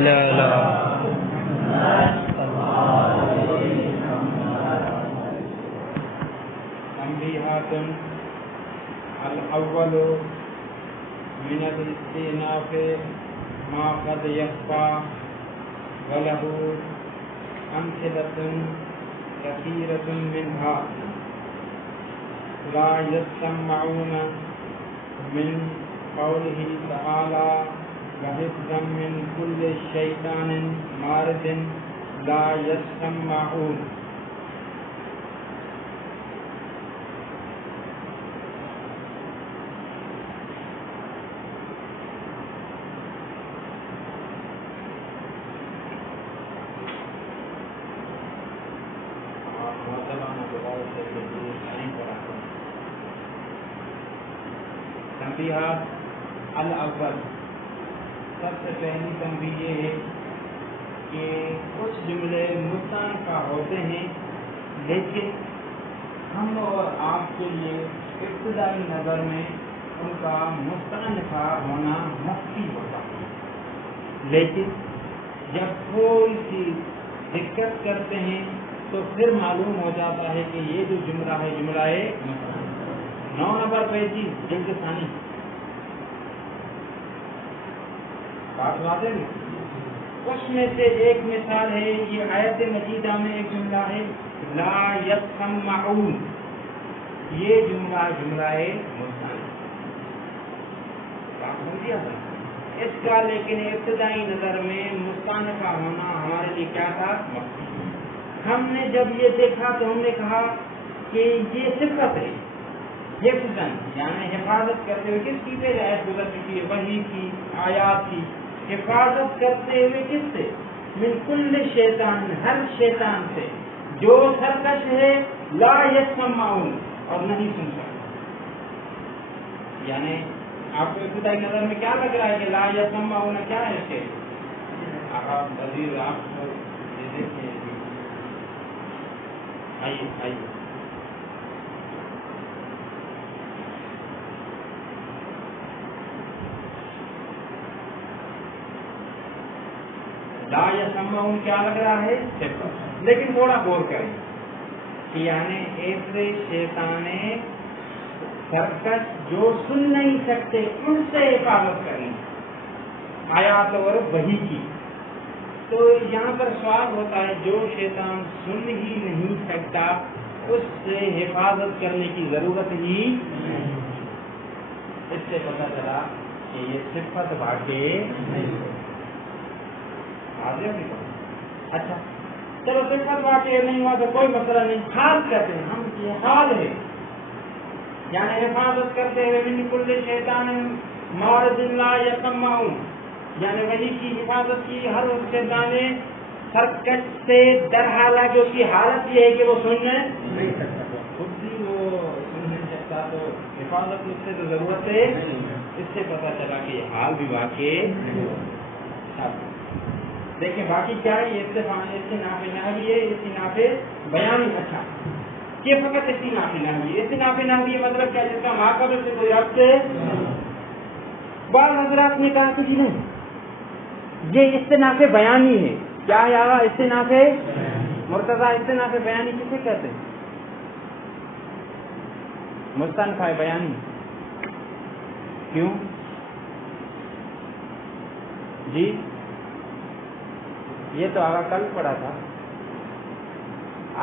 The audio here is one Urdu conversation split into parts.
صلی اللہ تنبیہات الاول من الاستئناف ما قد يخفى وله أمثلة كثيرة منها لا يسمعون من قوله تعالى وحفظا من كل شيطان مارد لا يسمعون. تنبیہات الاول، سب سے پہلی تنبیہ یہ ہے کہ کچھ جملے مستأنفہ ہوتے ہیں لیکن ہم اور آپ کے لیے ابتدائی نظر میں ان کا مستأنفہ ہونا مخفی ہوتا ہے، لیکن جب تھوڑی سی دقت کرتے ہیں تو پھر معلوم ہو جاتا ہے کہ یہ جو جملہ ہے جملہ ہے 9 نمبر پیجی جلد ثانی. بات واضح ہے. اس میں سے ایک مثال ہے، یہ آیت مجیدہ میں ایک جملہ ہے لا یسمعون، یہ جملہ ہے مستأنفہ. اس کا لیکن ابتدائی نظر میں مستأنفہ ہونا ہمارے لیے کیا تھا؟ ہم نے جب یہ دیکھا تو ہم نے کہا کہ یہ صفت ہے، یعنی حفاظت کرتے ہوئے کس کی پہ آیت گزر چکی ہے؟ وحی کی، آیات کی. حفاظت کرتے ہوئے کس سے؟ من کل شیطان، ہر شیطان سے جو سرکش ہے، لا یسمعون، اور نہیں سن سکتا. یعنی آپ کو ابتدائی نظر میں کیا لگ رہا ہے کہ لا یسمعون کیا ہے؟ کہ آپ عزیز آپ کو یہ دیکھیں، آئیے لا یسمعون کیا لگ رہا ہے؟ لیکن تھوڑا غور کریں کہ یعنی ایسے شیطان سرکش جو سن نہیں سکتے ان سے حفاظت کرنی آیات اور وحی کی. تو یہاں پر سوال ہوتا ہے جو شیطان سن ہی نہیں سکتا اس سے حفاظت کرنے کی ضرورت ہی نہیں. اس سے پتہ چلا کہ یہ صفت واقع نہیں ہے. اچھا چلو صفت واقع نہیں ہوا تو کوئی مسئلہ نہیں، حال کہتے ہیں ہم، یہ حال ہے. یعنی حفاظت کرتے ہوئے من کل شیطان مارد لا یسمعون، یعنی وحی کی حفاظت کی ہر اس شیطان سرکش سے، در حالہ جو کی حالت یہ ہے کہ وہ سن نہیں سکتا، خود بھی وہ سن نہیں سکتا تو حفاظت اس سے تو ضرورت ہے. اس سے پتہ چلا کہ یہ حال بھی واقع نہیں ہوا. دیکھیں باقی کیا ہے، یہ استناف نحوی ہے، استناف بیانی. اچھا یہ فقط استناف نحوی ہے. استناف نحوی مطلب کیا؟ جس کا ماقبل سے کوئی ربط ہے. بعض حضرات نے کہا کہ نہیں یہ استناف بیانی ہے. کیا ہے آگا؟ استناف مرتضی. استناف بیانی کسے کہتے ہیں؟ مستأنفہ بیانی. کیوں جی؟ یہ تو آگا کل پڑھا تھا.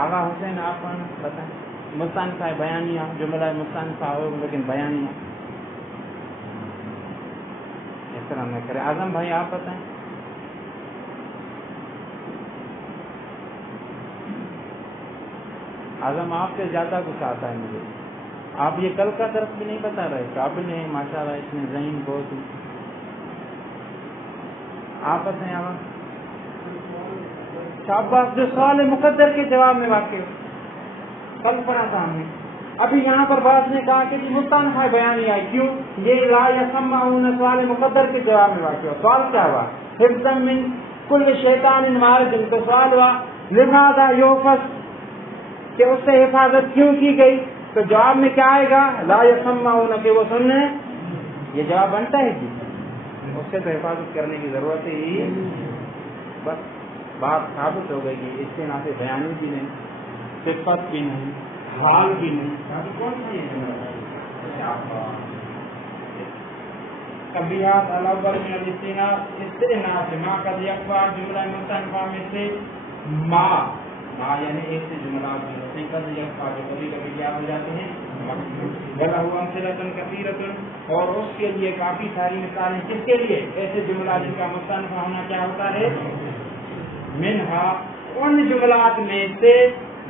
آغا حسین آپ بتائیں. مستأنفہ بیانیہ جملہ مستأنفہ ہو لیکن بیانیہ اس طرح نہ کرے. اعظم بھائی آپ بتائیں. اعظم آپ سے زیادہ کچھ آتا ہے مجھے. آپ یہ کل کا درس بھی نہیں بتا رہے. قابل ہیں ماشاء اللہ، اس میں ذہین بہت. آپ بتائیں. آغا شاباش، جو سوال مقدر کے جواب میں واقع کل پڑھا تھا ہم نے. ابھی یہاں پر بعض نے کہا کہ مستأنفہ بیانیہ ہے. کیوں؟ یہ لا یسمعون سوال مقدر کے جواب میں واقع. سوال کیا ہوا؟ حفظا من کل شیطان مارد. تو سوال ہوا لماذا یحفظ، کہ اس سے حفاظت کیوں کی گئی؟ تو جواب میں کیا آئے گا؟ لا یسمعون، کہ وہ سننے. یہ جواب بنتا ہے جی، اس سے تو حفاظت کرنے کی ضرورت ہی. بس بات ثابت ہو گئی کہ اس کے نام سے بیانی بھی نہیں، صفت بھی نہیں، حال بھی نہیں، کون سی ہے؟ کبیات الاول من الاستئناف استئناف ما قد یکفا جملہ مستنفہ میں سے ما یعنی ایک سے جملات میں ہوتے ہیں، قد یکفا جو کبھی کبھی کیا ہو جاتے ہیں وَلَهُ أَمْثِلَةٌ كَثِيرَةٌ، اور اس کے لیے کافی ساری مثالیں، کس کے لیے؟ ایسے جملہ جن کا مستنفہ ہونا کیا ہوتا ہے؟ منہا ان جملات میں سے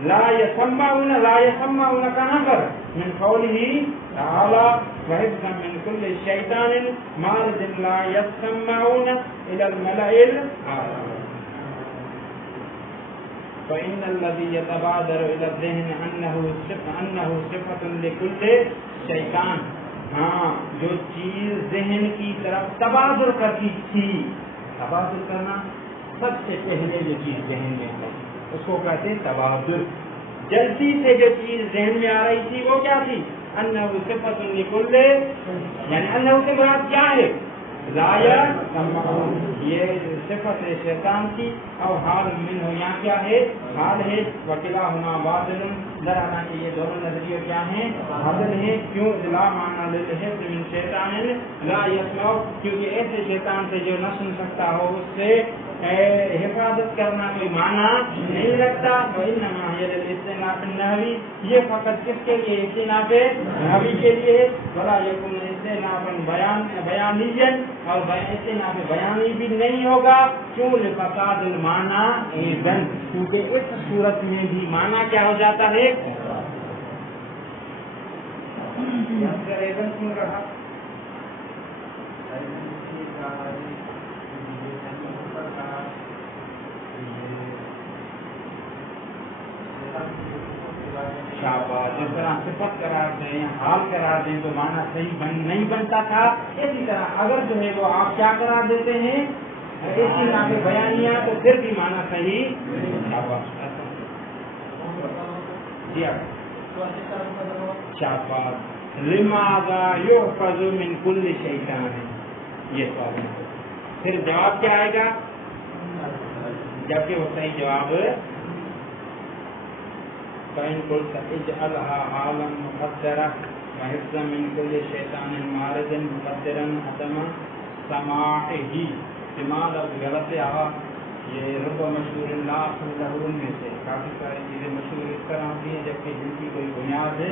لا يسمعون کہاں پر؟ من قوله تعالی وحفظا من كل شیطان مارد لا يسمعون الى الملأ الاعلى. فإن الذي يتبادر إلى الذهن أنه صفة لكل شیطان، ہاں جو چیز ذہن کی طرف تبادر کرتی تھی، تبادر کرنا سب سے پہلے جو چیز ذہن میں آئی اس کو کہتے ہیں تبادر. جلدی سے جو چیز ذہن میں آ رہی تھی وہ کیا تھی؟ انہ صفۃ لکل، یعنی انہ سے مراد کیا ہے؟ لا یسمعون، یہ صفت شیطان کی، اور حال منہ یہاں کیا ہے؟ حال ہے. وکلاہما باطل، درانا کہ یہ دونوں نظریے کیا ہیں؟ باطل ہیں. کیوں؟ لا معنی للحفظ من شیطان لا یسمع، کیونکہ ایسے شیطان سے جو نہ سن سکتا ہو اس سے حفاظت کرنا کوئی معنی نہیں رکھتا. وإنما هي للاستئناف النحوی، یہ فقط کس کے لیے؟ استئناف نحوی کے لیے. ولا یکون استئنافا بیانیا، اور استئناف بیانی بھی نہیں ہوگا. کیوں؟ لفساد المعنی ایذن، کیونکہ اس صورت میں بھی معنی کیا ہو جاتا ہے؟ ایذن کیوں رہا؟ جس طرح صفت قرار دیں، حال قرار دیں تو معنی صحیح نہیں بنتا تھا، اسی طرح اگر جو ہے وہ آپ کیا قرار دیتے ہیں؟ اسی نام بیانیہ، تو پھر بھی معنی صحیح. جی شاباش. لماذا يحفظ من كل شیطان، یہ سوال ہے. پھر جواب کیا آئے گا؟ جبکہ وہ صحیح جواب فإن قلت اجعلها حالا مقدرة وحفظا من كل شيطان مارد مقدرا عدم سماعه، استعمال غلط آ، یہ رب مشہور لا اصل له میں سے کافی ساری چیزیں مشہور اس طرح ہوتی ہیں جبکہ جن کی کوئی بنیاد ہے.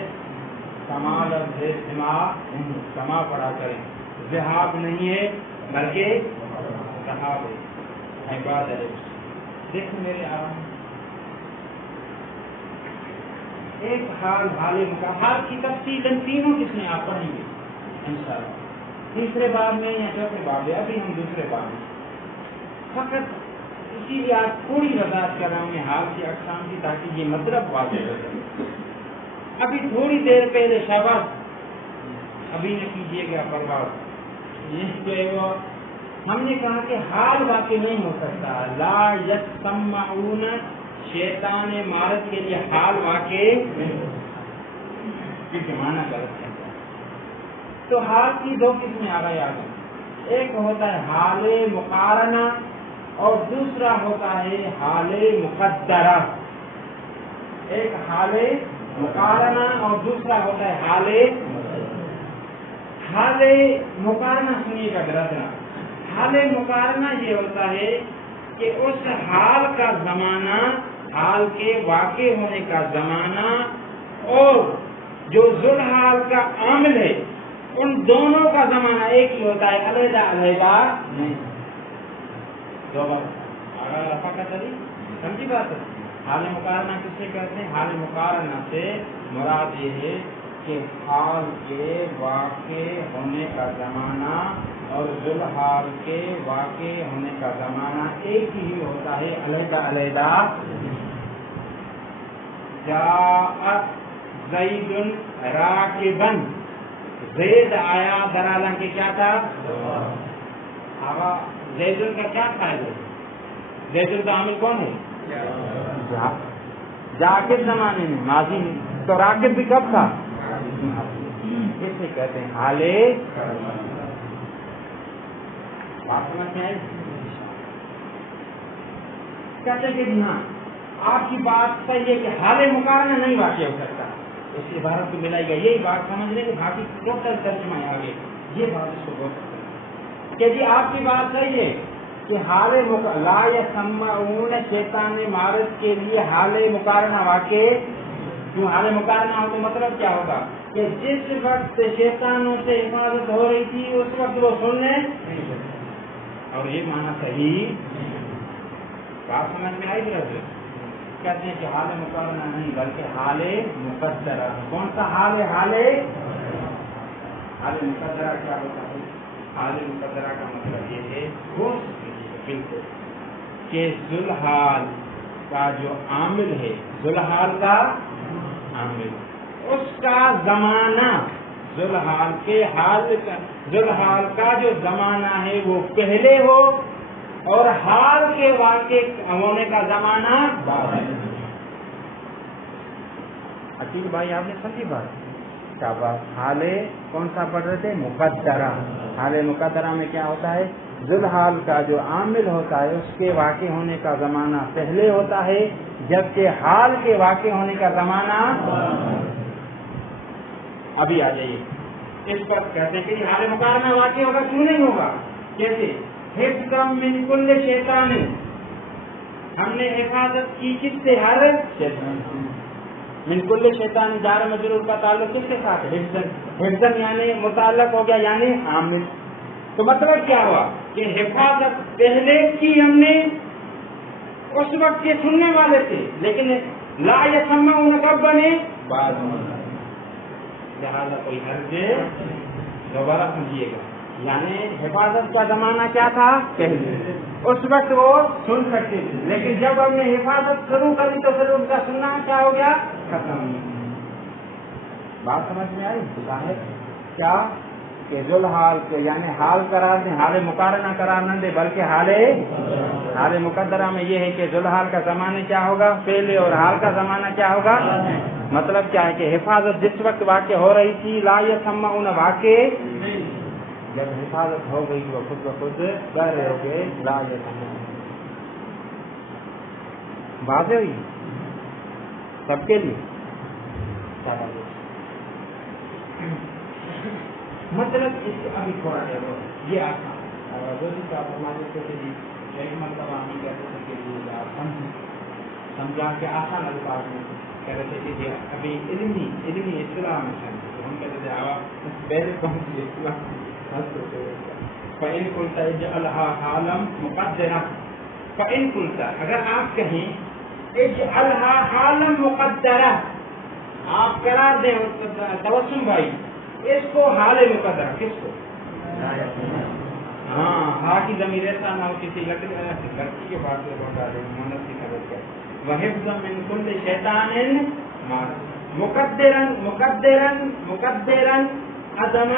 سما لفظ ہے، سما پڑھا کریں، ذہاب نہیں ہے بلکہ ذہاب ہے، عبادت ہے. دیکھو میرے آرام ایک حال، حال حال کی تفصیل تینوں کس میں آپ پڑھیں گے انشاءاللہ، تیسرے باب میں یا چوتھے باب میں. ابھی ہم دوسرے باب میں فقط اسی لیے آپ تھوڑی وضاحت کر رہا ہوں میں حال کی اقسام کی، تاکہ یہ مطلب واضح ہو جائے. ابھی تھوڑی دیر پہلے شاباش ابھی نہ کیجیے گا پرواز، ہم نے کہا کہ حال واقع نہیں ہو سکتا. لا یسمعون، شیطان مارد کے لیے حال واقع کیونکہ معنی غلط ہے. تو حال کی دو قسمیں آ گئی آگے. ایک ہوتا ہے حال مقارنہ اور دوسرا ہوتا ہے حال مقدرہ. ایک حال مقارنہ اور دوسرا ہوتا ہے حال مقارنہ. سنیے گا درجہ. حال مقارنہ یہ ہوتا ہے کہ اس حال کا زمانہ، حال کے واقع ہونے کا زمانہ اور جو ذوالحال کا عامل ہے ان دونوں کا زمانہ ایک ہی ہوتا ہے، علیحدہ علیحدہ نہیں. سمجھی بات ہے؟ حال مقارنہ کس سے کہتے ہیں؟ حال مقارنہ سے مراد یہ ہے کہ حال کے واقع ہونے کا زمانہ اور ذوالحال کے واقع ہونے کا زمانہ ایک ہی ہوتا ہے، علیحدہ علیحدہ. جاءت زید راکبا، زید آیا درالا کے کیا تھا؟ زید کا کیا فائدہ ہے؟ زید کا عامل کون ہے؟ جاکب زمانے میں، ماضی میں. تو راکب بھی کب تھا؟ اس سے کہتے ہیں حال. کہتے ہیں کہ ہاں آپ کی بات صحیح ہے کہ حال مقارنہ نہیں واقع ہو سکتا، اس عبارت کو ملائی گئی، یہی بات سمجھ لیں کہ باقی ٹوٹل ترجمہ ہے آگے، یہ بات اس کو بول سکتے ہیں کہ جی آپ کی بات صحیح ہے کہ حال لا یسمعون شیطان مارد کے لیے حال مقارنہ واقع کیوں؟ حال مقارنہ ہو تو مطلب کیا ہوگا کہ جس وقت شیطانوں سے حفاظت ہو رہی تھی اس وقت وہ سننے نہیں سکتے، اور یہ معنی صحیح بات سمجھ میں آئی برادر؟ کہتے ہیں کہ حال مقارنہ نہیں بلکہ حال مقدرہ۔ کون سا حال ہے؟ حال مقدرہ کیا ہوتا ہے؟ حال مقدرہ کا مطلب یہ ہے بالکل کہ ذوالحال کا جو عامل ہے، ذوالحال کا عامل، اس کا زمانہ، ذوالحال کا جو زمانہ ہے وہ پہلے ہو اور حال کے واقع ہونے کا زمانہ بعد۔ عقیل بھائی آپ نے سمجھی بات؟ کیا بات؟ حال کون سا پڑھ رہے تھے؟ مقدرہ۔ حال مقدرہ میں کیا ہوتا ہے؟ ذوالحال کا جو عامل ہوتا ہے اس کے واقع ہونے کا زمانہ پہلے ہوتا ہے، جبکہ حال کے واقع ہونے کا زمانہ ابھی آ جائیے اس پر کہتے ہیں کہ حال مقارنہ واقع ہوگا، کیوں نہیں ہوگا؟ کیسے؟ حفظا من کل شیطان، ہم نے حفاظت کی کس سے؟ ہر شیطان۔ من کل شیطان جار مجرور کا تعلق کس کے ساتھ؟ حفظا یعنی متعلق ہو گیا یعنی عامل، تو مطلب کیا ہوا کہ حفاظت پہلے کی ہم نے اس وقت کے سننے والے تھے، لیکن لا یسمعون کب بنے؟ بعد میں۔ لہٰذا کوئی حرج دوبارہ سمجھیے گا، یعنی حفاظت کا زمانہ کیا تھا؟ پہلے، اس وقت وہ سن سکتے تھے، لیکن جب ہم نے حفاظت شروع کری تو پھر ان کا سننا کیا ہو گیا؟ ختم۔ بات سمجھ میں آئی؟ ظاہر کیا کہ ذوالحال کے یعنی حال قرار دیں، حال مقارنہ قرار نہ دے بلکہ حال مقدرہ میں یہ ہے کہ ذوالحال کا زمانہ کیا ہوگا؟ پہلے، اور حال کا زمانہ کیا ہوگا؟ مطلب کیا ہے کہ حفاظت جس وقت واقع ہو رہی تھی لا یسمعون واقع، جب حفاظت ہو گئی وہ خود بخود کہہ رہے ہو گئے لا یسمعون۔ واضح ہوئی سب کے لیے؟ مطلب اس کو ابھی تھوڑا یہ آسان ایک مرتبہ ہم کہتے تھے کہ سمجھا کے آسان الفاظ میں کہتے تھے کہ ابھی علمی اصطلاح میں سمجھے تو ہم کہتے تھے پہلے کون سی اصطلاح؟ فَإِن قُلْتَ اجْعَلْهَا حَالًا مُقَدَّرًا، فَإِن قُلْتَ اگر آپ کہیں اجْعَلْهَا حَالًا مُقَدَّرًا، آپ قرار دیں توسم بھائی اس کو حال مقدرہ، کس کو؟ ہاں، ہاں کی ضمیر ایسا نہ ہو کسی لڑکی کے پاس سے بتا دیں مونس کی خبر کیا وَحِفْظًا مِنْ كُلِّ شَيْطَانٍ مُقَدِّرًا عدم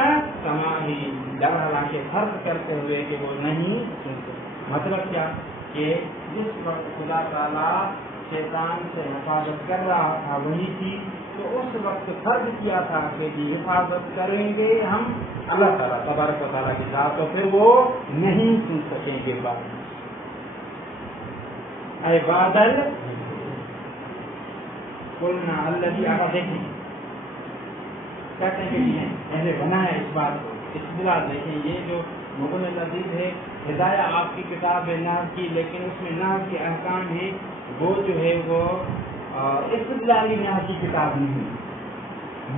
سماعی، در حالانکہ فرض کرتے ہوئے کہ وہ نہیں سنتے۔ مطلب کیا کہ جس وقت خدا تعالیٰ شیطان سے حفاظت کر رہا تھا وہی تھی، تو اس وقت فرض کیا تھا کہ حفاظت کریں گے ہم اللہ تعالیٰ تبارک و تعالیٰ کے ساتھ، تو پھر وہ نہیں سن سکیں گے بات۔ اے بادل قلنا الذی، آپ دیکھیں کہتے ہیں کہ اہل بنا ہے اس بات کو استدلال دیکھیں، یہ جو مغنی لذیذ ہے ہدایہ آپ کی کتاب ہے نحو کی، لیکن اس میں نحو کے احکام ہیں وہ جو ہے وہ استدلالی نحو کی کتاب نہیں،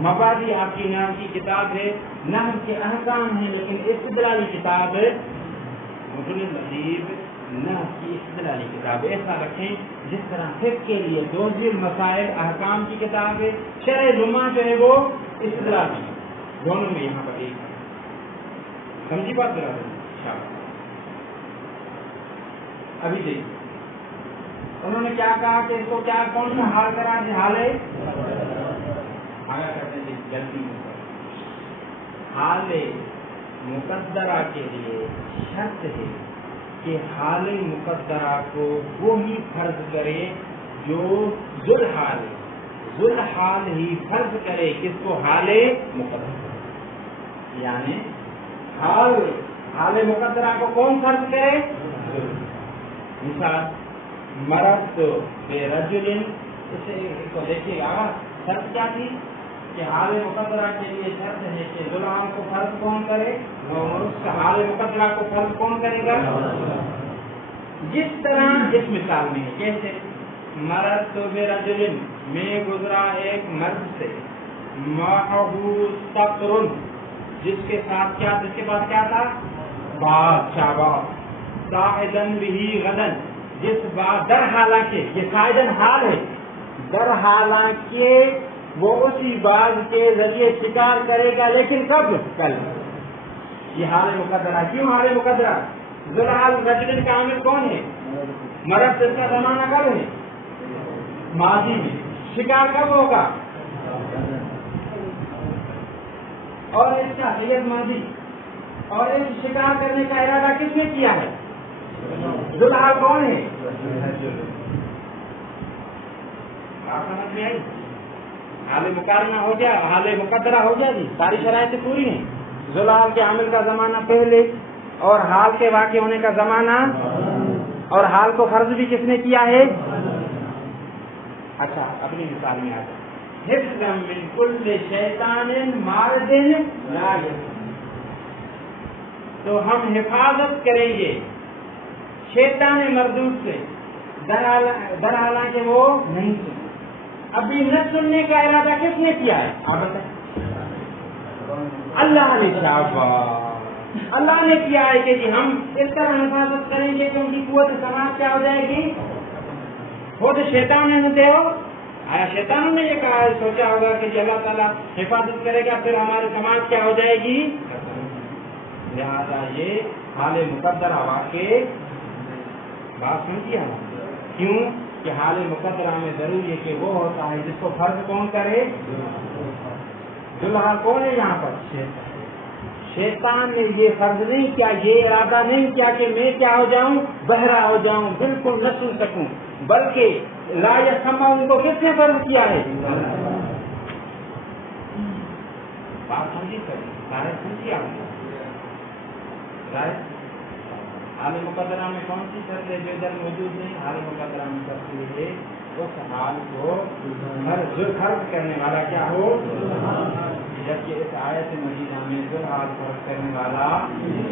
مبادی آپ کی نحو کی کتاب ہے، نحو کے احکام ہیں لیکن استدلالی کتاب مغنی لذیذ نحو کی استدلالی کتاب۔ ایسا رکھیں جس طرح فقہ کے لیے دوزی المسائل احکام کی کتاب ہے، شرح لما جو ہے وہ استدلالی، دونوں میں یہاں پر ایک ہے۔ سمجھی بات کرا دیں؟ ابھی دیکھیں انہوں نے کیا کہا کہ اس کو کیا کون سا حال کرا دیں؟ حال ہے آگا کرتے ہیں جلدی حال مقدرہ کے لیے شرط ہے کہ حال مقدرہ کو وہی فرض کرے جو ذوالحال ہی فرض کرے کس کو؟ حال مقدرہ، یعنی حال مقدرہ کو کون فرض کرے؟ مثال مرض برجل، اسے کو دیکھیے گا شرط کیا تھی کہ حال مقدرہ کے لیے شرط ہے کہ ذوالعال کو فرض کون کرے، اور اس کا حال مقدرہ کو فرض کون کرے گا؟ جس طرح اس مثال میں جیسے مرض برجل، میں گزرا ایک مرد سے، معہ سطر، جس کے ساتھ کیا، جس کے پاس کیا تھا؟ بادشاہ باغ، صاعدن بہی غدن، جس بات در حالانکہ یہ صاعدن حال ہے، در حالانکہ وہ اسی باغ کے ذریعے شکار کرے گا، لیکن کب؟ کل۔ یہ حال مقدرہ، کیوں حال مقدرہ؟ ذوالعال رجل کا عامل کون ہے؟ مرض، اس کا زمانہ کب ہے؟ ماضی میں۔ شکار کب ہوگا؟ اور اس کا حیث ماضی، اور اس شکار کرنے کا ارادہ کس نے کیا ہے؟ ذوالعال کون ہے؟ آپ سمجھ میں آئی؟ حال مقارنہ ہو گیا، حال مقدرہ ہو گیا جی، ساری شرائط پوری ہیں۔ ذوالعال کے عامل کا زمانہ پہلے، اور حال کے واقع ہونے کا زمانہ، اور حال کو فرض بھی کس نے کیا ہے؟ اچھا اپنی مثال میں آ جائے، حفظا من کل شیطان مارد لا یضر، تو ہم حفاظت کریں گے شیطان مردود سے، در حالانکہ وہ نہیں سنتے۔ ابھی نہ سننے کا ارادہ کس نے کیا ہے؟ آپ بتائیں۔ اللہ نے، شاباش، اللہ نے کیا ہے کہ جی ہم اس طرح حفاظت کریں گے کہ ان کی قوت سماعت کیا ہو جائے گی؟ خود شیطان نے دے ہو، آیا شیطانوں نے یہ کہا، سوچا ہوگا کہ جی اللہ تعالیٰ حفاظت کرے گا پھر ہماری سماعت کیا ہو جائے گی؟ لہٰذا یہ حال مقدرہ واقع بات سمجھیے ہم، کیوں کہ حال مقدرہ میں ضروری ہے کہ وہ ہوتا ہے جس کو فرض کون کرے؟ ذوالعال کون ہے یہاں پر؟ شیطان نے یہ فرض نہیں کیا، یہ ارادہ نہیں کیا کہ میں کیا ہو جاؤں؟ بہرا ہو جاؤں، بالکل نہ سن سکوں، بلکہ لا یسمع ان کو کس نے فرض کیا ہے؟ بات سمجھی سر، سارے سمجھیے آپ حال مقدرہ میں کون سی شرط ہے جو ادھر موجود نہیں؟ حال مقدرہ میں شرط یہ ہے اس حال کو فرض کرنے والا کیا ہو، جبکہ اس آیت مجیدہ میں ذوالعال فرض کرنے والا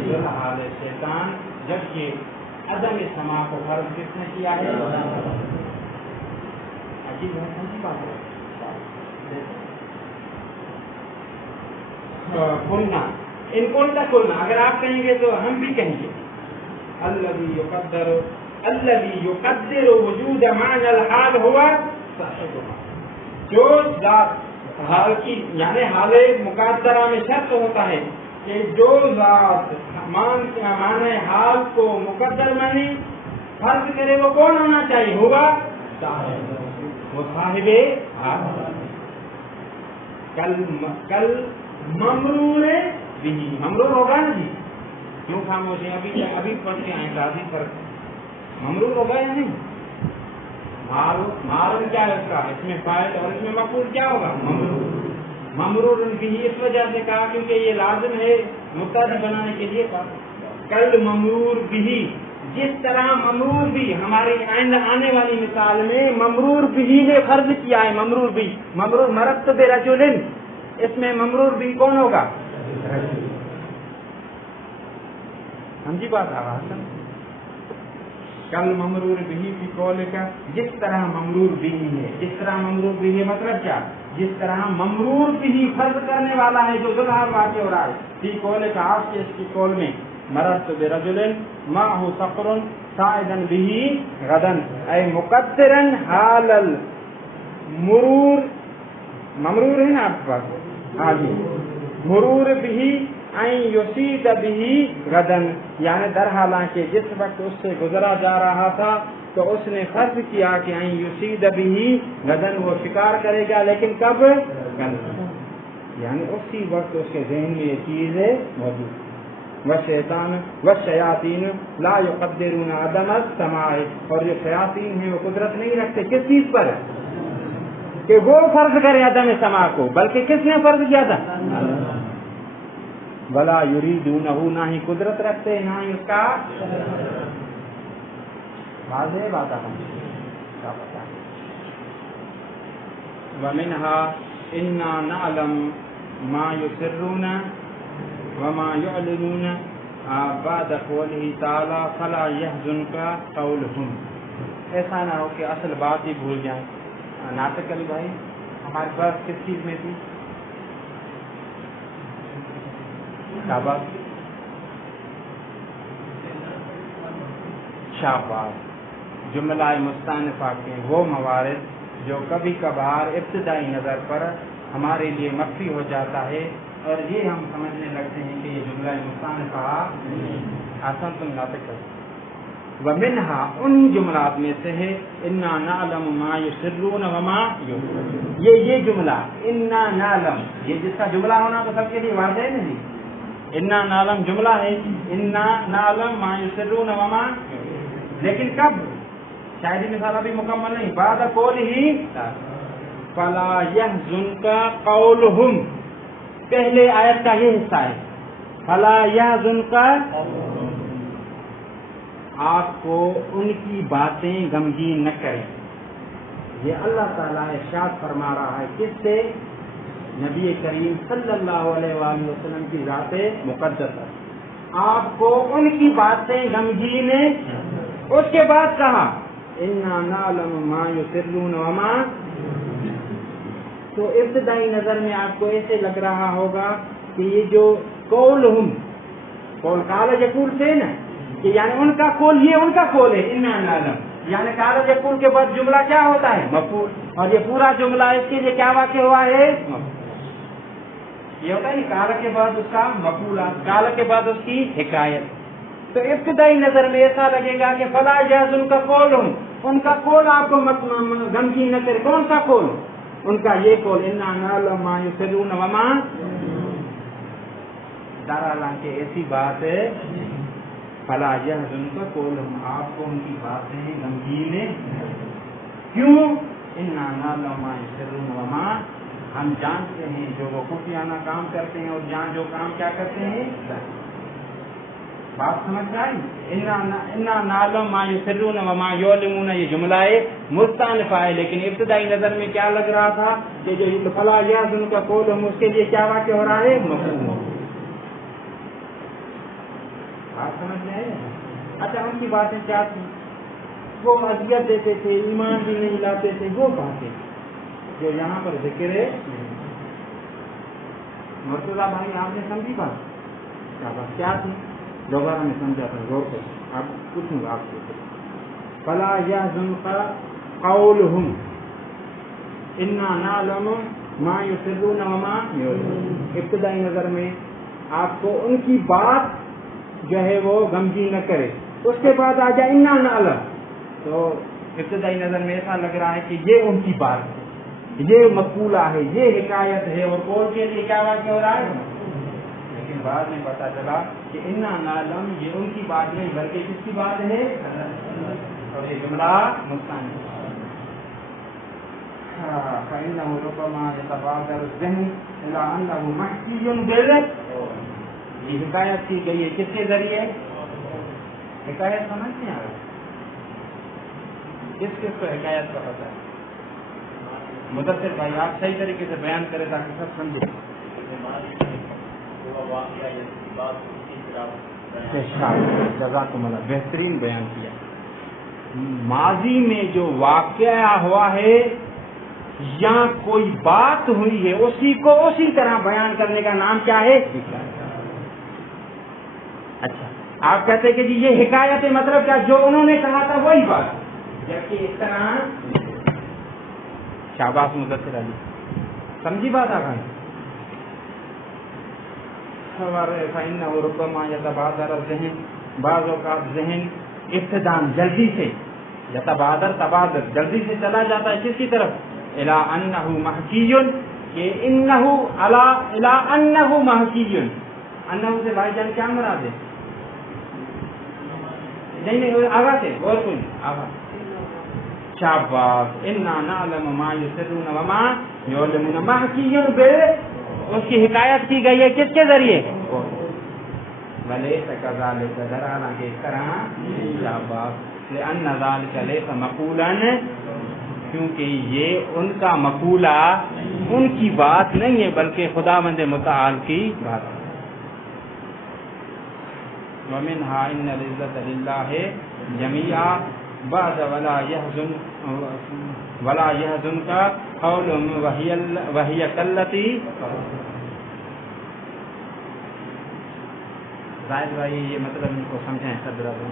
ذوالعال شیطان، جبکہ عدم سماع کو فرض کس نے کیا ہے؟ عجیب ہے، سمجھی بات ہے۔ کھلنا ان کون کا کھلنا، اگر آپ کہیں گے تو ہم بھی کہیں گے الذی یقدر وجود معنی الحال ہوا صاحبہ، جو ذات حال کی یعنی حال مقدرہ میں شرط ہوتا ہے کہ جو ذات معنی حال کو مقدر معنی فرض کرے وہ کون ہونا چاہیے؟ ہوگا صاحب، وہ صاحب حال۔ کل ممرور بھی، ممرور ہوگا نا جی، کیوں خاموش ہے؟ ابھی پڑھ کے آئے راضی فرق، ممرور ہوگا یا نہیں؟ معلوم کیا ہے اس کا، اس میں فاعل اور اس میں مفعول کیا ہوگا؟ ممرور۔ ممرور بھی اس وجہ سے کہا کیونکہ یہ لازم ہے مبتدا بنانے کے لیے۔ کل ممرور بھی، جس طرح ممرور بھی ہماری آئندہ آنے والی مثال میں ممرور بھی نے فرض کیا ہے، ممرور بھی، ممرور مرض برجل، اس میں ممرور بھی کون ہوگا؟ سمجھی بات آواز؟ کل ممرور بھی کی قول کا، جس طرح ممرور بھی ہے، جس طرح ممرور بھی ہے مطلب کیا؟ جس طرح ممرور بھی فرض کرنے والا ہے جو ذوالعال واقع ہو رہا ہے، فی قول کا، آپ کے اس کی قول میں مررت برجل معه صقر صاعدا به غدا، اے مقدرا حال المرور، ممرور ہے نا آپ کے پاس؟ ہاں جی، مرور بھی این یصید به غدا، یعنی در حالانکہ جس وقت اس سے گزرا جا رہا تھا تو اس نے فرض کیا کہ این یصید به غدا، وہ شکار کرے گا، لیکن کب؟ کل، یعنی اسی وقت اس کے ذہن میں یہ چیز موجود۔ والشیطان والشیاطین لا یقدرون عدم السماع، اور جو شیاطین ہیں وہ قدرت نہیں رکھتے کس چیز پر؟ کہ وہ فرض کرے عدم سماع کو، بلکہ کس نے فرض کیا تھا؟ ولا یریدونہ، نہ ہی قدرت رکھتے نہ ہی اس کا۔ واضح بات ہے کیا پتا ومنها انا نعلم ما يسرون وما يعلنون بعد قوله تعالی فلا يحزنك قولهم. ایسا نہ ہو کہ اصل بات ہی بھول جائیں. ناطق علی بھائی ہمارے پاس کس چیز میں تھی؟ شاباش. جملہ مستانفہ کے وہ موارد جو کبھی کبھار ابتدائی نظر پر ہمارے لیے مخفی ہو جاتا ہے اور یہ ہم سمجھنے لگتے ہیں کہ یہ جملہ مستانفہ آسان تم ناطق ہے. ومنها ان جملات میں سے ہے انا نعلم ما یسرون وما یعلنون. یہ جملہ انا نعلم یہ جس کا جملہ ہونا تو سب کے لیے واضح نہیں. انا نعلم جملہ ہے انا نعلم ما یسرون وما لیکن کب شاعری مثال ابھی مکمل نہیں. بعد قولہ فلا يحزنك قولهم پہلے آیت کا یہ حصہ ہے فلا يحزنك آپ کو ان کی باتیں غمگین نہ کریں. یہ اللہ تعالیٰ ارشاد فرما رہا ہے کس سے؟ نبی کریم صلی اللہ علیہ وآلہ وسلم کی ذات مقدس ہے. آپ کو ان کی باتیں غمگین. اس کے بعد کہا انا نعلم ما یسرون وما. تو ابتدائی نظر میں آپ کو ایسے لگ رہا ہوگا کہ یہ جو قولہم قول قال یقول سے نا کہ یعنی ان کا قول یہ ان کا قول ہے انا نعلم یعنی قال یقول کے بعد جملہ کیا ہوتا ہے؟ مفعول. اور یہ پورا جملہ اس کے لیے کیا واقع ہوا ہے؟ یہ ہوتا ہے قال کے بعد اس کا مفعول قال کے بعد اس کی حکایت. تو ابتدائی نظر میں ایسا لگے گا کہ فلا یحزن کا قول ان کا قول آپ کو غمگین نہ کرے. کون سا قول؟ ان کا یہ قول انا نعلم ما یسرون وما. حالانکہ ایسی بات ہے فلا یحزن کا قول آپ کو ان کی باتیں غمگین کیوں؟ انا نعلم ما یسرون وما ہم جانتے ہیں جو وہ خفیانہ کام کرتے ہیں اور جو کام کیا کرتے ہیں. بات سمجھ آئی؟ انا نعلم ما یسرون وما یعلنون یہ جملہ ہے مستانفہ ہے لیکن ابتدائی نظر میں کیا لگ رہا تھا کہ جو فلا یحزن کا قول اس کے لیے کیا واقع ہو رہا ہے؟ مفہوم. بات سمجھ میں آئی؟ اچھا ان کی باتیں کیا تھی؟ وہ اذیت دیتے تھے ایمان بھی نہیں لاتے تھے. وہ باتیں جو یہاں پر ذکر ہے مرتضیٰ بھائی آپ نے سمجھی بات کیا تھی؟ دوبارہ میں سمجھا تھا غور سے آپ پوچھوں گا آپ سے. فلا يحزنك قولهم انا نعلم ما يسرون وما يعلنون. ابتدائی نظر میں آپ کو ان کی بات جو ہے وہ غمگین نہ کرے. اس کے بعد آ جائے انا نعلم تو ابتدائی نظر میں ایسا لگ رہا ہے کہ یہ ان کی بات ہے یہ مقولہ ہے یہ حکایت ہے اور قول کے لیے کیا واقع ہو رہا ہے. لیکن بعد میں پتا چلا کہ انا نعلم یہ ان کی بات نہیں بلکہ کس کی بات ہے؟ اور یہ جملہ مستانفہ. فإنه ربما يتبادر الذهن إلى أنه محكي بذلك. یہ حکایت کی گئی ہے کس کے ذریعے؟ حکایت سمجھ نہیں آ رہا کس کو حکایت کا پتہ ہے؟ مدثر بھائی آپ صحیح طریقے سے بیان کریں تاکہ سب سمجھے. جزاکم اللہ بہترین بیان کیا. ماضی میں جو واقعہ ہوا ہے یا کوئی بات ہوئی ہے اسی کو اسی طرح بیان کرنے کا نام کیا ہے؟ اچھا آپ کہتے کہ جی یہ حکایت ہے مطلب کیا جو انہوں نے کہا تھا وہی بات جبکہ اس طرح. شاباش مدثر علی سمجھی بات آ گئی. فإنه ربما يتبادر الذهن بعض اوقات ذہن ابتداء جلدی سے یتبادر تبادر جلدی سے چلا جاتا ہے کس کی طرف؟ الى انه محکی کہ انه الى انه محکی. انه سے بھائی جان کیا مراد ہے؟ نہیں آگا سے اور کوئی آگا. شاباش انا نعلم ما یسرون وما یعلنون محکی بے اس کی حکایت کی گئی ہے کس کے ذریعے؟ بھلے سکذالک ذرا نہ اس طرح. شاباش لأن ذلك ليس مقولا، کیونکہ یہ ان کا مقولہ ان کی بات نہیں ہے بلکہ خداوند متعال کی بات ہے۔ ومنها ان العزة لله جميعا بعد ولا يحزنك قولهم وهي كالتي زاہد بھائی یہ مطلب ان کو سمجھائیں سب برادر۔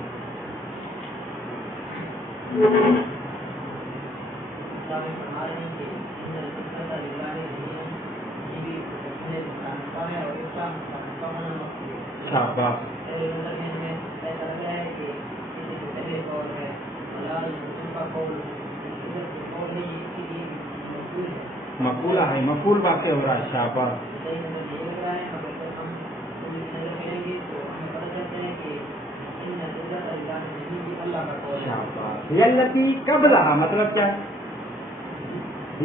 شاباش، مقولہ ہے، مقول واقع ہو رہا ہے۔ شاباش، یلتی قبلہا مطلب کیا ہے؟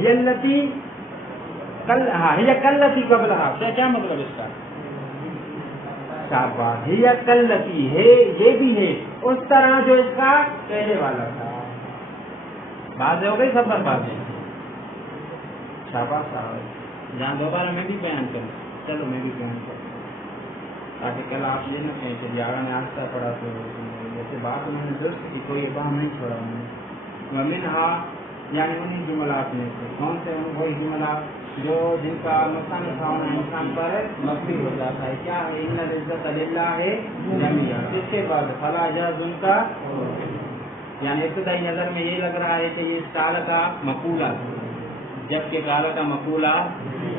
یلتی قلہا ہی کلتی قبلہا، کیا مطلب اس کا؟ شاباش، ہی کلتی ہے، یہ بھی ہے اس طرح جو اس کا پہلے والا تھا۔ بات ہو گئی سب پر باتیں۔ شاباش صاحب، جہاں دوبارہ میں بھی بیان کروں، چلو میں بھی بیان کروں تاکہ کل آپ یہ نہ کہیں کہ یارہ نے آہستہ پڑھا تو جیسے بات میں نے درست کی، کوئی باہم نہیں چھوڑا ہوں نے۔ ومنہا یعنی انہیں جملات میں سے کون سے؟ وہی جملات جو جن کا نقصان اٹھانا انسان پر مغفی ہو جاتا ہے۔ کیا ہے؟ ان العزت للہ جميعا، اس کے بعد فلا يحزن کا، یعنی ابتدائی نظر میں یہ لگ رہا ہے کہ یہ اس کال کا مقولہ، جبکہ کال کا مقولہ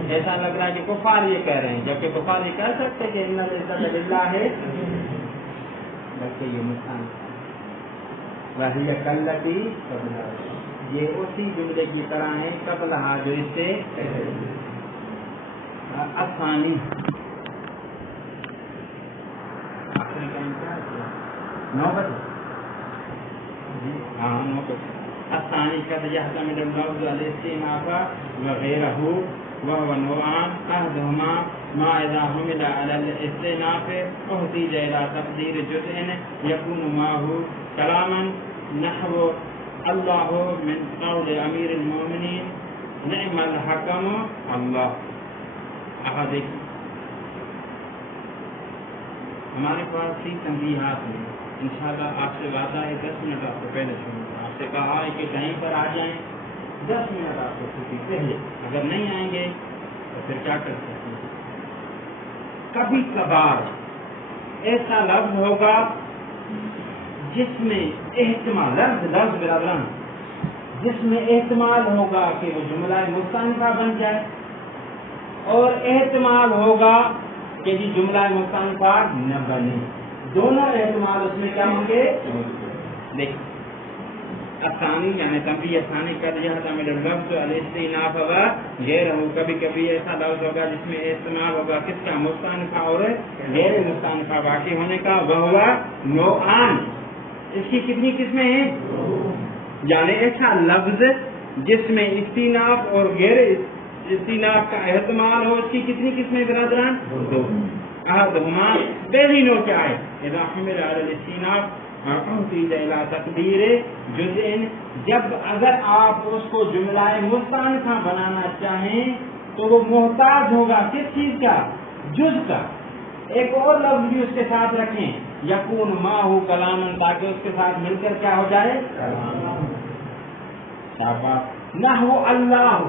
ایسا لگ رہا ہے کہ کفار یہ کہہ رہے ہیں، جبکہ کفار یہ کہہ سکتے کہ ان العزت للہ ہے، بلکہ یہ نقصان وہی کلتی قبلہا، یہ اسی جملے کی طرح ہے قبلہا جو اس سے آسانی آخری کا انتہا نوبت الثاني قد يحتمل اللفظ الاستئناف وغيره وهو نوعان، أحدهما ما إذا حمل على الاستئناف احتيج إلى تقدير جزء يكون معه كلاما نحو الله من قول أمير المؤمنين نعم الحكم الله أحد۔ ہمارے پاس 3 تنبیہات ہیں، انشاءاللہ آپ سے وعدہ ہے 10 منٹ آپ کو پہلے سنوں گا۔ آپ سے کہا ہے کہ کہیں پر آ جائیں، 10 منٹ آپ کو چھٹی پہلے، اگر نہیں آئیں گے تو پھر کیا کر سکتے ہیں؟ کبھی کبھار ایسا لفظ ہوگا جس میں احتمال، لفظ برادران جس میں احتمال ہوگا کہ وہ جملہ مستأنفہ بن جائے، اور احتمال ہوگا کہ جی جملہ مستأنفہ نہ بنے، دونوں احتمال اس میں کیا ہوں گے؟ دیکھ آسانی یعنی تنبیہ ثانی کر دیا تھا میرے لفظ الاستئناف ہوگا غیر ہو، کبھی کبھی ایسا لفظ ہوگا جس میں استعمال ہوگا کس کا؟ مستأنفہ اور غیر مستأنفہ واقع ہونے کا۔ وہ ہوا نوعان، اس کی کتنی قسمیں ہیں؟ یعنی ایسا لفظ جس میں استئناف اور غیر استئناف کا احتمال ہو، اس کی کتنی قسمیں برادران؟ 2۔ احدہما پہلی نوع کیا ہے؟ اذا حمل علی الاستئناف احتیج الی تقدیر جزء، جب اگر آپ اس کو جملہ مستأنفہ بنانا چاہیں تو وہ محتاج ہوگا کس چیز کا؟ جز کا۔ ایک اور لفظ بھی اس کے ساتھ رکھیں، یکون معہ کلاما، تاکہ اس کے ساتھ مل کر کیا ہو جائے؟ نحو اللہ،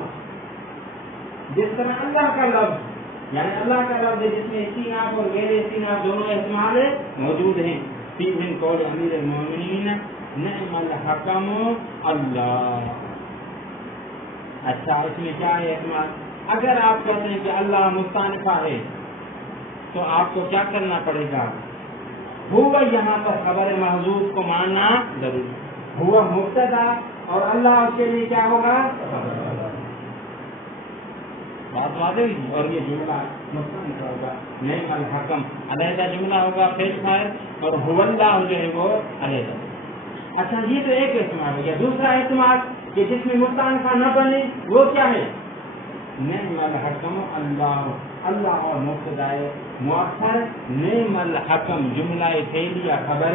جس طرح اللہ کا لفظ یعنی اللہ کا لفظ جس میں استئناف اور غیر استئناف دونوں احتمال موجود ہیں۔ فی من قول امیر المؤمنین نعم الحکم اللہ۔ اچھا اس میں کیا ہے احتمال؟ اگر آپ کہتے ہیں کہ اللہ مستأنفہ ہے تو آپ کو کیا کرنا پڑے گا؟ ہوا یہاں پر خبر محذوف کو ماننا ضروری، ہوا مبتدا اور اللہ اس کے لیے کیا ہوگا؟ بات واضح ہوئی، اور یہ جملہ مستأنفہ ہوگا نعم الحکم علیحدہ جملہ ہوگا پیش فائل، اور هو اللہ جو ہے وہ علیحدہ۔ اچھا یہ تو ایک احتمال ہو گیا۔ دوسرا احتمال کہ جس میں مستأنفہ نہ بنے وہ کیا ہے؟ نعم الحکم اللہ، اللہ اور مبتدا مؤخر، نعم الحکم جملہ فعلیہ خبر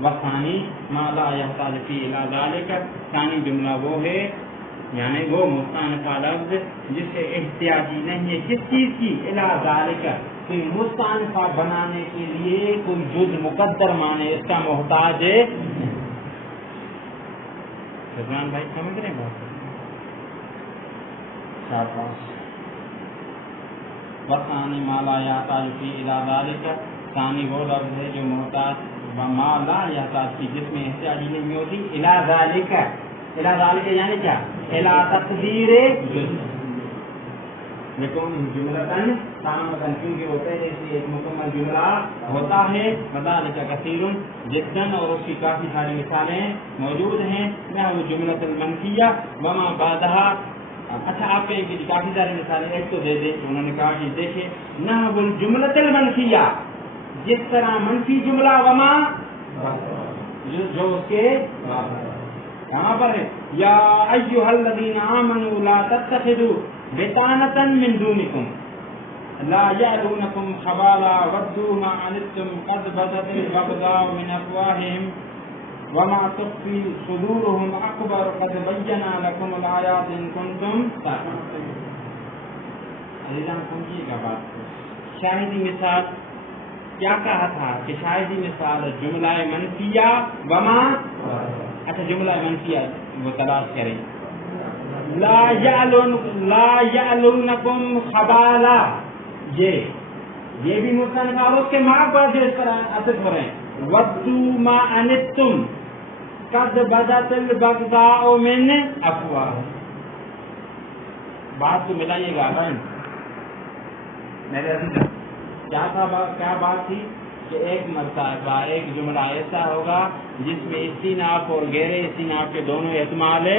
وثانی ما لا يحتاج فيه الى ذلك، ثانی جملہ وہ ہے یعنی وہ مستانفہ لفظ جس سے احتیاجی نہیں ہے کس چیز کی، الى ذلك، کہ مستانفہ بنانے کے لیے کوئی جز مقدر مانے اس کا محتاج ہے۔ رضوان بھائی سمجھ رہے ہیں بات؟ وثانی ما لا يحتاج فيه الى ذلك، ثانی وہ لفظ ہے جو محتاج ما لا يحتاج فيه جس میں احتیاجی نہیں ہوتی، الى ذلك، الى ذلك یعنی کیا، الى تقدیر جز، لیکن جملتاً تامتاً، کیونکہ وہ پہلے سے ایک مکمل جملہ ہوتا ہے، وذالک کثیر جدا، اور اس کی کافی ساری مثالیں موجود ہیں، نحو جملۃ المنفیہ وما بعدها۔ اچھا آپ کہیں کہ کافی ساری مثالیں ایک تو دے دیں، انہوں نے کہا کہ دیکھیں نحو الجملۃ المنفیہ، جس طرح منفی جملہ وما جو اس کے یہاں پر ہے، یا ایھا الذین آمنوا لا تتخذوا بطانۃ من دونکم لا یألونکم خبالا ودوا ما عنتم قد بدت البغضاء من افواہہم وما تخفی صدورهم اکبر قد بینا لکم الآیات ان کنتم تعقلون۔ عزیزان سمجھیے گا بات کو، شاہدی مثال کیا کہا تھا کہ شاہدی مثال جملہ منفیہ وما، اچھا جملہ منفیہ وہ تلاش کریں، لا یعلونکم خبالا، یہ بھی مستانفہ اور اس کے ماں پر جو اس طرح عطف ہو رہے ہیں، ودوا ما عنتم قد بدت البغضاء من افواہہم۔ بات کو ملائیے گا میرے عزیزان، کیا بات تھی کہ ایک مرتبہ ایک جملہ ایسا ہوگا جس میں استیناف اور غیر استیناف کے دونوں احتمال ہے،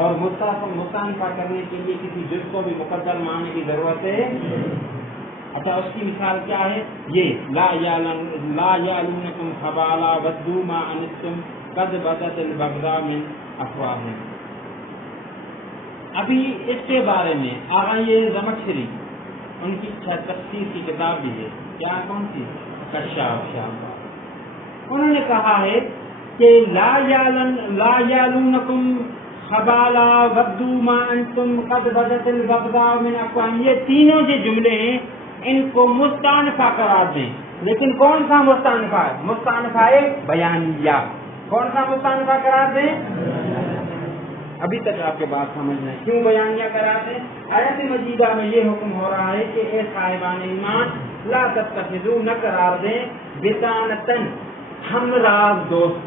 اور مستانفہ کرنے کے لیے کسی جز کو بھی مقدر ماننے کی ضرورت ہے۔ اچھا اس کی مثال کیا ہے، یہ لا یعلونکم خبالا ودوا ما عنتم قد بدت البغضاء من افواہہم۔ ابھی اس کے بارے میں آغائے زمخشری ان کی تفسیر کی کتاب بھی ہے، کیا کون سی، کشاف، انہوں نے کہا ہے کہ لا یعلونکم خبالا ودوا ما انتم قد بدت البغضاء من افواہہم، یہ تینوں جو جملے ہیں ان کو مستانفہ قرار دیں، لیکن کون سا مستانفہ ہے، مستانفہ بیانیہ، کون سا مستانفہ قرار دیں؟ ابھی تک آپ کے بات سمجھنا ہے کیوں بیانیہ قرار دیں؟ آیت مجیدہ میں یہ حکم ہو رہا ہے کہ اے صاحبان ایمان لا تتخذوا، نہ قرار دیں، بطانۃ، ہم راز دوست،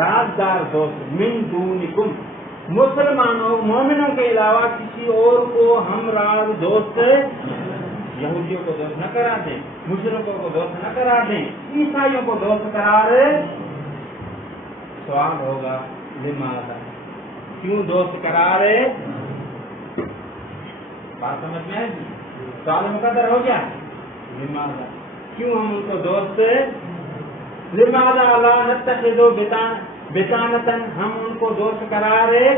رازدار دوست، من دونکم، مسلمانوں مومنوں کے علاوہ کسی اور کو ہم راز دوست، یہودیوں کو دوست نہ قرار دیں، مشرکوں کو دوست نہ قرار دیں، عیسائیوں کو دوست قرار۔ سوال ہوگا لماذا، کیوں دوست قرار ہے؟ بات سمجھ میں آئے گی؟ سوال مقدر ہو گیا، لماذا، کیوں ہم ان کو دوست، لماذا لا نتخذ بطانۃ، ہم ان کو دوست قرار ہے؟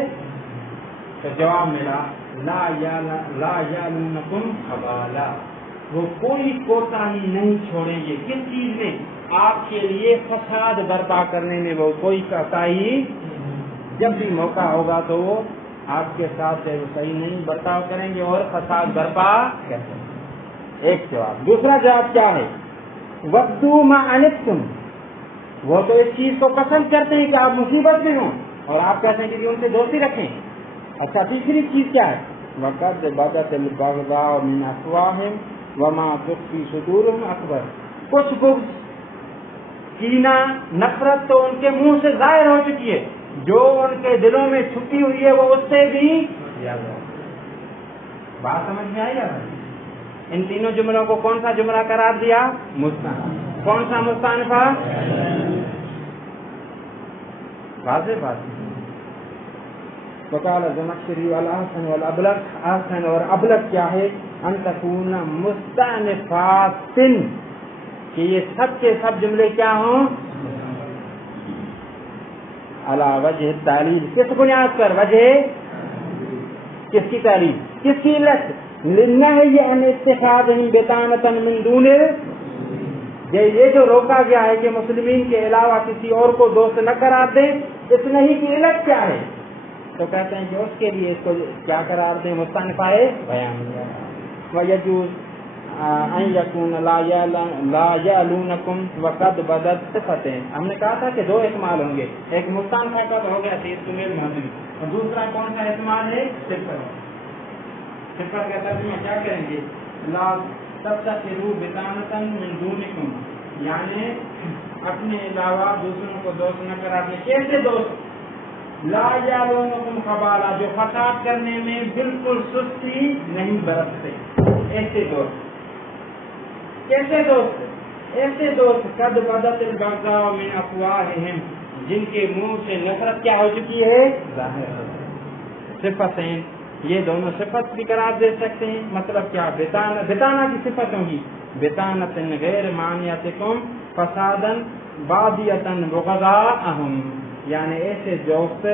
تو جواب ملا لا یعلونکم خبالا، وہ کوئی کوتاہی نہیں چھوڑیں گے کس چیز میں، آپ کے لیے فساد برپا کرنے میں وہ کوئی کوتاہی، جب بھی موقع ہوگا تو وہ آپ کے ساتھ صحیح نہیں برتاؤ کریں گے اور فساد برپا کریں گے۔ ایک جواب۔ دوسرا جواب کیا ہے، ودوا ما عنتم، وہ تو اس چیز کو پسند کرتے ہیں کہ آپ مصیبت میں ہوں اور آپ کہتے ہیں کہ ان سے دوستی رکھیں۔ اچھا تیسری چیز کیا ہے، وقد بدت البغضاء من افواہہم وما تخفی صدورہم اکبر، کچھ بغض، کینہ، نفرت تو ان کے منہ سے ظاہر ہو چکی ہے، جو ان کے دلوں میں چھپی ہوئی ہے وہ اس سے بھی زیادہ۔ بات سمجھ میں آئی ہے؟ ان تینوں جملوں کو کون سا جملہ قرار دیا، مستانفہ، کون سا مستانفہ، واضح بات۔ وقال الزمخشری والاحسن والابلغ، احسن اور ابلغ کیا ہے، ان تکون مستانفات، کہ یہ سب کے سب جملے کیا ہوں، علی وجہ تعلیل، کس بنیاد پر، وجہ کس کی تعلیل، کس کی علت، للنہی عن اتخاذہم بطانۃ من دون، یہ جو روکا گیا ہے کہ مسلمین کے علاوہ کسی اور کو دوست نہ قرار دیں، اس نہیں کی علت کیا ہے؟ تو کہتے ہیں کہ اس کے لیے اس کو کیا قرار دیں؟ مستنفع بیان وَيَجُوزُ أَن يَكُونَ لَا يَعْلُونَكُمْ وَقَدْ بَدَتْ صِفَتَيْنِ۔ ہم نے کہا تھا کہ دو احتمال ہوں گے، ایک مستنفع کا ہو گیا صیغۃ الماضی، اور دوسرا کون سا احتمال ہے؟ صفت کا ترجمہ کیا کریں گے؟ لا تتخذوا بطانة من دونکم، یعنی اپنے علاوہ دوسروں کو دوست نہ قرار دیں۔ کیسے دوست؟ لا یعلونکم خبالا، جو فساد کرنے میں بالکل سستی نہیں برتتے، ایسے دوست۔ کیسے دوست؟ ایسے دوست قد بدت البغضاء من افواہہم، جن کے منہ سے نفرت کیا ہو چکی ہے؟ ظاہر۔ صفتین، یہ دونوں صفت بھی قرار دے سکتے ہیں۔ مطلب کیا؟ بطانہ کی صفت ہوگی، بطانۃ غیر مانعتکم فسادا بادیۃ بغضاءہم، یعنی ایسے دوست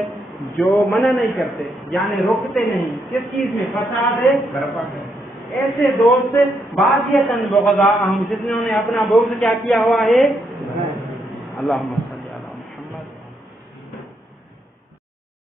جو منع نہیں کرتے، یعنی روکتے نہیں کس چیز میں؟ فساد برپا کرے۔ ایسے دوست بادیۃ بغضاءہم، جس نے اپنا بغض کیا کیا ہوا ہے؟ اللہم